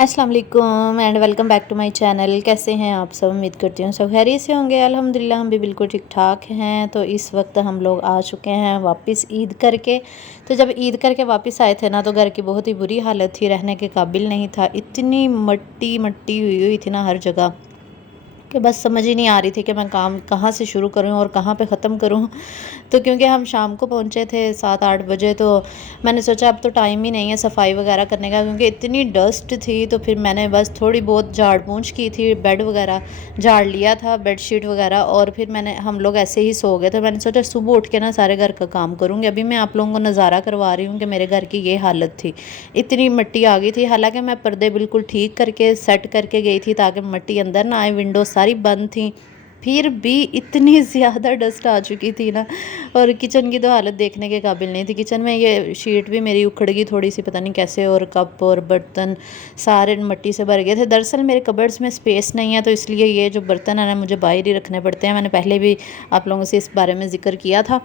अस्सलाम वालेकुम and welcome back to my channel. कैसे हैं आप सब? उम्मीद करती हूँ सब खैरियत से होंगे। अल्हम्दुलिल्लाह हम भी बिल्कुल ठीक ठाक हैं। तो इस वक्त हम लोग आ चुके हैं वापस ईद करके। तो जब ईद करके वापस आए थे ना, तो घर की बहुत ही बुरी हालत थी, रहने के काबिल नहीं था। इतनी मट्टी मट्टी हुई थी ना हर जगह कि बस समझ ही नहीं आ रही थी कि मैं काम कहाँ से शुरू करूँ और कहाँ पे ख़त्म करूँ। तो क्योंकि हम शाम को पहुँचे थे 7-8 बजे, तो मैंने सोचा अब तो टाइम ही नहीं है सफाई वगैरह करने का, क्योंकि इतनी डस्ट थी। तो फिर मैंने बस थोड़ी बहुत झाड़ पोंछ की थी, बेड वगैरह झाड़ लिया था, बेडशीट वगैरह, और फिर हम लोग ऐसे ही सो गए थे। मैंने सोचा सुबह उठ के ना सारे घर का काम करूँगी। अभी मैं आप लोगों को नज़ारा करवा रही हूँ कि मेरे घर की ये हालत थी। इतनी मिट्टी आ गई थी। हालांकि मैं पर्दे बिल्कुल ठीक करके सेट करके गई थी ताकि मिट्टी अंदर ना आए, विंडो सारी बंद थी, फिर भी इतनी ज़्यादा डस्ट आ चुकी थी ना। और किचन की तो हालत देखने के काबिल नहीं थी। किचन में ये शीट भी मेरी उखड़ गई थोड़ी सी, पता नहीं कैसे, और कप और बर्तन सारे मिट्टी से भर गए थे। दरअसल मेरे कबर्ड्स में स्पेस नहीं है, तो इसलिए ये जो बर्तन है ना मुझे बाहर ही रखने पड़ते हैं। मैंने पहले भी आप लोगों से इस बारे में ज़िक्र किया था,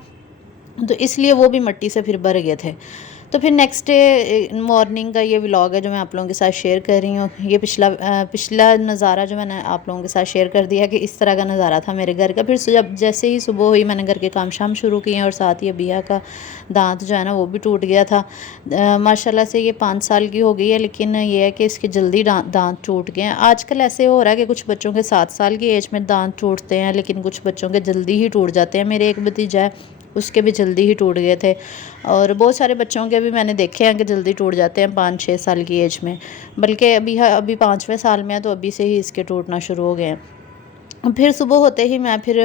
तो इसलिए वो भी मिट्टी से फिर भर गए थे। तो फिर नेक्स्ट डे मॉर्निंग का ये व्लॉग है जो मैं आप लोगों के साथ शेयर कर रही हूँ। ये पिछला नज़ारा जो मैंने आप लोगों के साथ शेयर कर दिया कि इस तरह का नज़ारा था मेरे घर का। फिर जब जैसे ही सुबह हुई मैंने घर के काम शाम शुरू किए, और साथ ही अबिया का दांत जो है ना वो भी टूट गया था। माशाल्लाह से ये 5 साल की हो गई है, लेकिन ये है कि इसके जल्दी दांत टूट गए हैं। आजकल ऐसे हो रहा है कि कुछ बच्चों के 7 साल की एज में दांत टूटते हैं, लेकिन कुछ बच्चों के जल्दी ही टूट जाते हैं। मेरे एक भतीजा है, उसके भी जल्दी ही टूट गए थे, और बहुत सारे बच्चों के भी मैंने देखे हैं कि जल्दी टूट जाते हैं 5-6 साल की एज में। बल्कि अभी 5वें साल में है, तो अभी से ही इसके टूटना शुरू हो गए हैं। फिर सुबह होते ही मैं फिर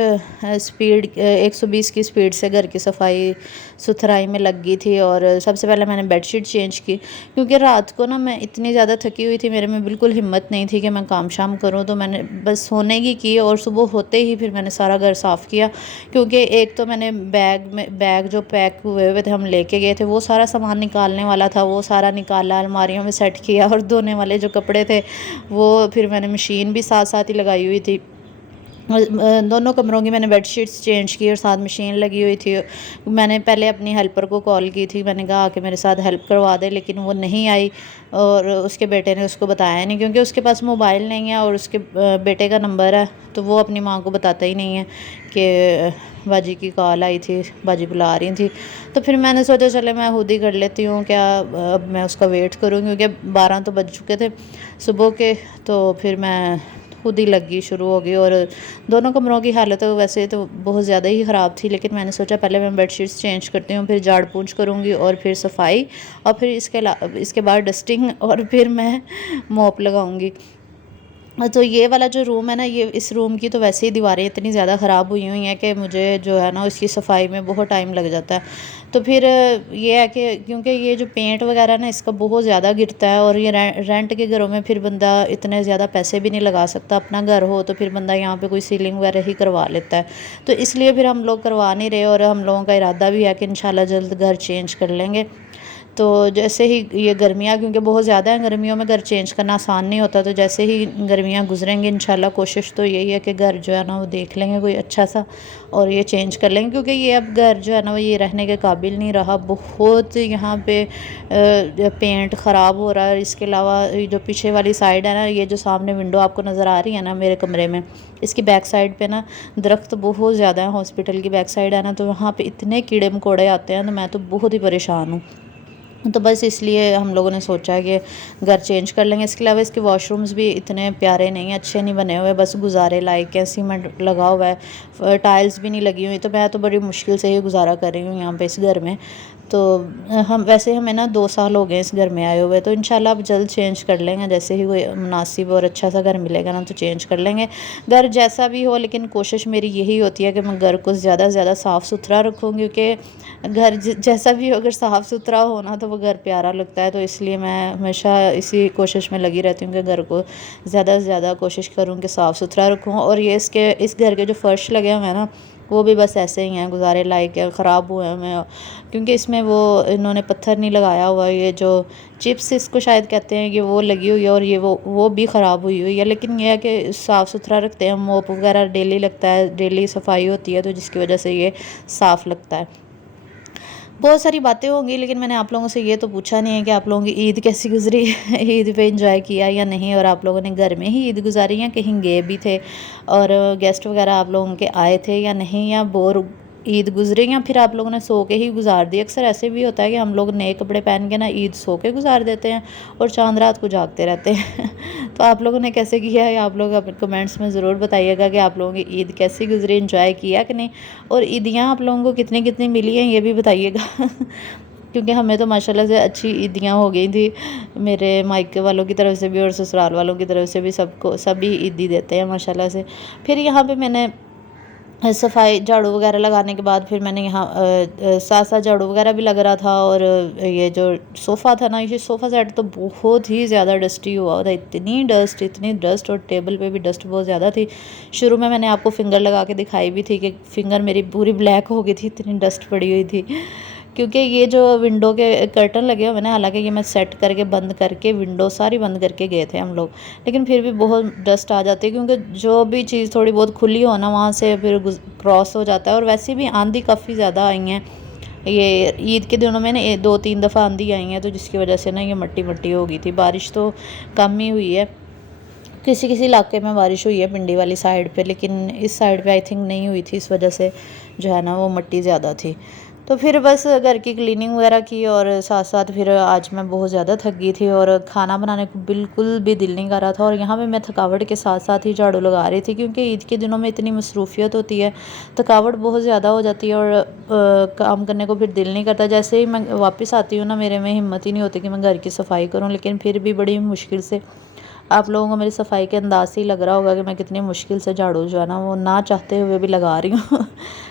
120 की स्पीड से घर की सफाई सुथराई में लग गई थी। और सबसे पहले मैंने बेडशीट चेंज की, क्योंकि रात को ना मैं इतनी ज़्यादा थकी हुई थी, मेरे में बिल्कुल हिम्मत नहीं थी कि मैं काम शाम करूं। तो मैंने बस सोने की, और सुबह होते ही फिर मैंने सारा घर साफ़ किया। क्योंकि एक तो मैंने बैग जो पैक हुए हुए थे, हम लेके गए थे, वो सारा सामान निकालने वाला था, वो सारा निकाला, अलमारियों में सेट किया। और धोने वाले जो कपड़े थे वो फिर मैंने मशीन भी साथ साथ ही लगाई हुई थी। दोनों कमरों की मैंने बेडशीट्स चेंज की और साथ मशीन लगी हुई थी। मैंने पहले अपनी हेल्पर को कॉल की थी, मैंने कहा कि मेरे साथ हेल्प करवा दे, लेकिन वो नहीं आई। और उसके बेटे ने उसको बताया नहीं, क्योंकि उसके पास मोबाइल नहीं है, और उसके बेटे का नंबर है, तो वो अपनी माँ को बताता ही नहीं है कि बाजी की कॉल आई थी, बाजी बुला रही थी। तो फिर मैंने सोचा चले मैं खुद ही कर लेती हूँ, क्या अब मैं उसका वेट करूँ, क्योंकि 12 तो बज चुके थे सुबह के। तो फिर मैं खुद ही लगी शुरू हो गई। और दोनों कमरों की हालत वैसे तो बहुत ज़्यादा ही ख़राब थी, लेकिन मैंने सोचा पहले मैं बेडशीट्स चेंज करती हूँ, फिर झाड़ पोंछ करूँगी, और फिर सफाई, और फिर इसके बाद डस्टिंग, और फिर मैं मॉप लगाऊँगी। तो ये वाला जो रूम है ना, ये इस रूम की तो वैसे ही दीवारें इतनी ज़्यादा ख़राब हुई हुई हैं कि मुझे जो है ना इसकी सफाई में बहुत टाइम लग जाता है। तो फिर ये है कि क्योंकि ये जो पेंट वगैरह ना इसका बहुत ज़्यादा गिरता है, और ये रेंट के घरों में फिर बंदा इतने ज़्यादा पैसे भी नहीं लगा सकता। अपना घर हो तो फिर बंदा यहाँ पे कोई सीलिंग वगैरह ही करवा लेता है। तो इसलिए फिर हम लोग करवा नहीं रहे, और हम लोगों का इरादा भी है कि इंशाल्लाह जल्द घर चेंज कर लेंगे। तो जैसे ही ये गर्मियाँ, क्योंकि बहुत ज़्यादा हैं, गर्मियों में घर चेंज करना आसान नहीं होता, तो जैसे ही गर्मियाँ गुजरेंगी इंशाल्लाह कोशिश तो यही है कि घर जो है ना वो देख लेंगे कोई अच्छा सा, और ये चेंज कर लेंगे। क्योंकि ये अब घर जो है ना वो ये रहने के काबिल नहीं रहा। बहुत यहाँ पे पेंट ख़राब हो रहा है। इसके अलावा जो पीछे वाली साइड है ना, ये जो सामने विंडो आपको नज़र आ रही है ना मेरे कमरे में, इसकी बैक साइड पे ना दरख्त बहुत ज़्यादा है। हॉस्पिटल की बैक साइड है ना, तो वहाँ पे इतने कीड़े मकोड़े आते हैं, तो मैं तो बहुत ही परेशान हूँ। तो बस इसलिए हम लोगों ने सोचा है कि घर चेंज कर लेंगे। इसके अलावा इसके वॉशरूम्स भी इतने प्यारे नहीं, अच्छे नहीं बने हुए, बस गुजारे लायक है। सीमेंट लगा हुआ है, टाइल्स भी नहीं लगी हुई। तो मैं तो बड़ी मुश्किल से ही गुजारा कर रही हूँ यहाँ पे इस घर में। तो हमें ना 2 साल हो गए इस घर में आए हुए, तो इंशाल्लाह अब जल्द चेंज कर लेंगे। जैसे ही कोई मुनासिब और अच्छा सा घर मिलेगा ना तो चेंज कर लेंगे। घर जैसा भी हो, लेकिन कोशिश मेरी यही होती है कि मैं घर को ज़्यादा से ज़्यादा साफ़ सुथरा रखूँ, क्योंकि घर जैसा भी हो अगर साफ़ सुथरा हो ना तो वो घर प्यारा लगता है। तो इसलिए मैं हमेशा इसी कोशिश में लगी रहती हूँ कि घर को ज़्यादा से ज़्यादा कोशिश करूँ कि साफ़ सुथरा रखूँ। और ये इस घर के जो फ़र्श लगे हुए हैं ना, वो भी बस ऐसे ही हैं, गुजारे लायक है, ख़राब हुए हैं, क्योंकि इसमें वो इन्होंने पत्थर नहीं लगाया हुआ। ये जो चिप्स इसको शायद कहते हैं कि वो लगी हुई है, और ये वो भी ख़राब हुई हुई है। लेकिन यह है कि साफ़ सुथरा रखते हैं, मोप वगैरह डेली लगता है, डेली सफाई होती है, तो जिसकी वजह से ये साफ़ लगता है। बहुत सारी बातें होंगी, लेकिन मैंने आप लोगों से ये तो पूछा नहीं है कि आप लोगों की ईद कैसी गुजरी ईद पे एंजॉय किया या नहीं, और आप लोगों ने घर में ही ईद गुजारी या कहीं गए भी थे, और गेस्ट वगैरह आप लोगों के आए थे या नहीं, या बोर ईद गुजरे या फिर आप लोगों ने सो के ही गुजार दी। अक्सर ऐसे भी होता है कि हम लोग नए कपड़े पहन के ना ईद सो के गुजार देते हैं और चांद रात को जागते रहते हैं तो आप लोगों ने कैसे किया है, आप लोग अपने कमेंट्स में ज़रूर बताइएगा कि आप लोगों की ईद कैसी गुजरी, एंजॉय किया कि नहीं, और ईदियाँ आप लोगों को कितनी कितनी मिली हैं ये भी बताइएगा क्योंकि हमें तो माशाल्लाह से अच्छी ईदियाँ हो गई थी, मेरे मायके वालों की तरफ से भी और ससुराल वालों की तरफ से भी, सबको सभी ईदी देते हैं माशाल्लाह से। फिर यहाँ पे मैंने सफाई झाड़ू वगैरह लगाने के बाद फिर मैंने यहाँ साथ साथ झाड़ू वगैरह भी लग रहा था, और ये जो सोफ़ा था ना, ये सोफ़ा सेट तो बहुत ही ज़्यादा डस्टी हुआ था, इतनी डस्ट, और टेबल पे भी डस्ट बहुत ज़्यादा थी। शुरू में मैंने आपको फिंगर लगा के दिखाई भी थी कि फिंगर मेरी पूरी ब्लैक हो गई थी, इतनी डस्ट पड़ी हुई थी क्योंकि ये जो विंडो के कर्टन लगे हुए ना, हालांकि ये मैं सेट करके बंद करके विंडो सारी बंद करके गए थे हम लोग, लेकिन फिर भी बहुत डस्ट आ जाती है क्योंकि जो भी चीज़ थोड़ी बहुत खुली हो ना वहाँ से फिर क्रॉस हो जाता है। और वैसे भी आंधी काफ़ी ज़्यादा आई हैं ये ईद के दिनों में ना, 2-3 दफ़ा आंधी आई हैं, तो जिसकी वजह से ना ये मट्टी मट्टी हो गई थी। बारिश तो कम ही हुई है, किसी किसी इलाके में बारिश हुई है पिंडी वाली साइड पे, लेकिन इस साइड पे आई थिंक नहीं हुई थी, इस वजह से जो है ना वो मट्टी ज़्यादा थी। तो फिर बस घर की क्लीनिंग वगैरह की, और साथ साथ फिर आज मैं बहुत ज़्यादा थक गई थी और खाना बनाने को बिल्कुल भी दिल नहीं कर रहा था, और यहाँ पे मैं थकावट के साथ साथ ही झाड़ू लगा रही थी क्योंकि ईद के दिनों में इतनी मसरूफियत होती है, थकावट बहुत ज़्यादा हो जाती है, और काम करने को फिर दिल नहीं करता। जैसे ही मैं वापस आती हूँ ना, मेरे में हिम्मत ही नहीं होती कि मैं घर की सफाई करूँ, लेकिन फिर भी बड़ी मुश्किल से, आप लोगों को मेरी सफाई के अंदाज से ही लग रहा होगा कि मैं कितनी मुश्किल से झाड़ू जो है ना वो ना चाहते हुए भी लगा रही हूँ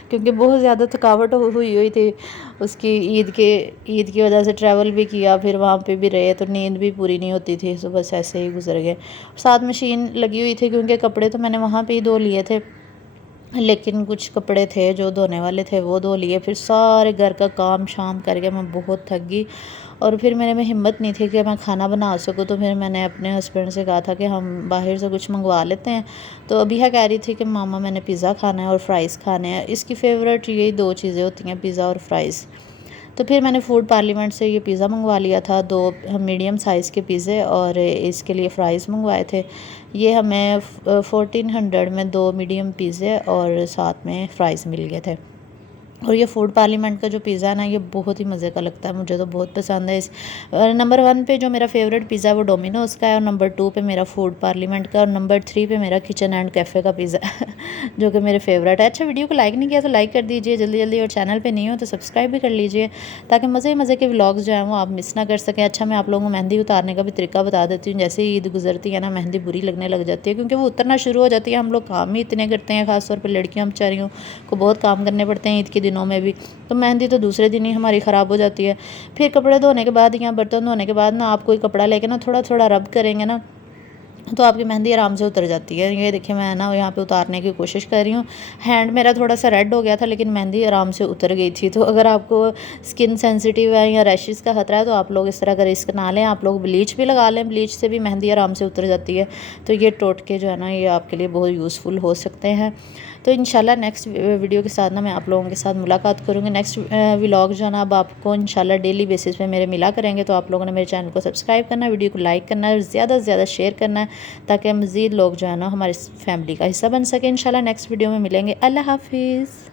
क्योंकि बहुत ज़्यादा थकावट हुई थी उसकी ईद की वजह से। ट्रैवल भी किया, फिर वहाँ पे भी रहे, तो नींद भी पूरी नहीं होती थी, तो बस ऐसे ही गुजर गए। साथ मशीन लगी हुई थी क्योंकि कपड़े तो मैंने वहाँ पे ही धो लिए थे, लेकिन कुछ कपड़े थे जो धोने वाले थे वो धो लिए। फिर सारे घर का काम शाम करके मैं बहुत थक गई, और फिर मेरे में हिम्मत नहीं थी कि मैं खाना बना सकूँ, तो फिर मैंने अपने हस्बैंड से कहा था कि हम बाहर से कुछ मंगवा लेते हैं। तो अभी कह रही थी कि मामा मैंने पिज़्ज़ा खाना है और फ्राइज़ खाने हैं, इसकी फ़ेवरेट यही 2 चीज़ें होती हैं, पिज़्ज़ा और फ्राइज़। तो फिर मैंने फूड पार्लियामेंट से ये पिज़्ज़ा मंगवा लिया था, 2 मीडियम साइज़ के पिज़्ज़े, और इसके लिए फ़्राइज़ मंगवाए थे। ये हमें 1400 में 2 मीडियम पिज़्ज़े और साथ में फ़्राइज़ मिल गए थे। और ये फूड पार्लियामेंट का जो पिज़्ज़ा है ना, ये बहुत ही मज़े का लगता है, मुझे तो बहुत पसंद है। इस नंबर 1 पे जो मेरा फेवरेट पिज़्ज़ा है वो डोमिनोज़ का है, और नंबर 2 पे मेरा फूड पार्लियामेंट का, और नंबर 3 पे मेरा किचन एंड कैफ़े का पिज़्ज़ा जो कि मेरे फेवरेट है। अच्छा, वीडियो को लाइक नहीं किया तो लाइक कर दीजिए जल्दी जल्दी, और चैनल पे नहीं हो तो सब्सक्राइब भी कर लीजिए ताकि मज़े के व्लॉग्स जो हैं वो आप मिस ना कर सकें। अच्छा, मैं आप लोगों को मेहंदी उतारने का भी तरीका बता देती हूँ। जैसे ही ईद गुजरती है ना, मेहंदी बुरी लगने लग जाती है क्योंकि वो उतरना शुरू हो जाती है। हम लोग काम ही इतने करते हैं, ख़ासतौर पर लड़कियाँ बेचारियों को बहुत काम करने पड़ते हैं ईद के दिनों में भी, तो मेहंदी तो दूसरे दिन ही हमारी ख़राब हो जाती है। फिर कपड़े धोने के बाद या बर्तन धोने के बाद ना, आप कोई कपड़ा लेके ना थोड़ा थोड़ा रब करेंगे ना, तो आपकी मेहंदी आराम से उतर जाती है। ये देखिए, मैं ना यहाँ पे उतारने की कोशिश कर रही हूँ। हैंड मेरा थोड़ा सा रेड हो गया था, लेकिन मेहंदी आराम से उतर गई थी। तो अगर आपको स्किन सेंसिटिव है या रैशेज़ का ख़तरा है तो आप लोग इस तरह का रिस्क ना लें, आप लोग ब्लीच भी लगा लें, ब्लीच से भी मेहंदी आराम से उतर जाती है। तो ये टोटके जो है ना, ये आपके लिए बहुत यूज़फुल हो सकते हैं। तो इंशाल्लाह नेक्स्ट वीडियो के साथ ना मैं आप लोगों के साथ मुलाकात करूँगी। नेक्स्ट व्लॉग जो है ना, अब आपको इंशाल्लाह डेली बेसिस पे मेरे मिला करेंगे। तो आप लोगों ने मेरे चैनल को सब्सक्राइब करना है, वीडियो को लाइक करना है, और ज़्यादा से ज़्यादा शेयर करना है ताकि मज़ीद लोग जो है ना हमारी फैमिली का हिस्सा बन सके। इंशाल्लाह नेक्स्ट वीडियो में मिलेंगे। अल्लाह हाफिज़।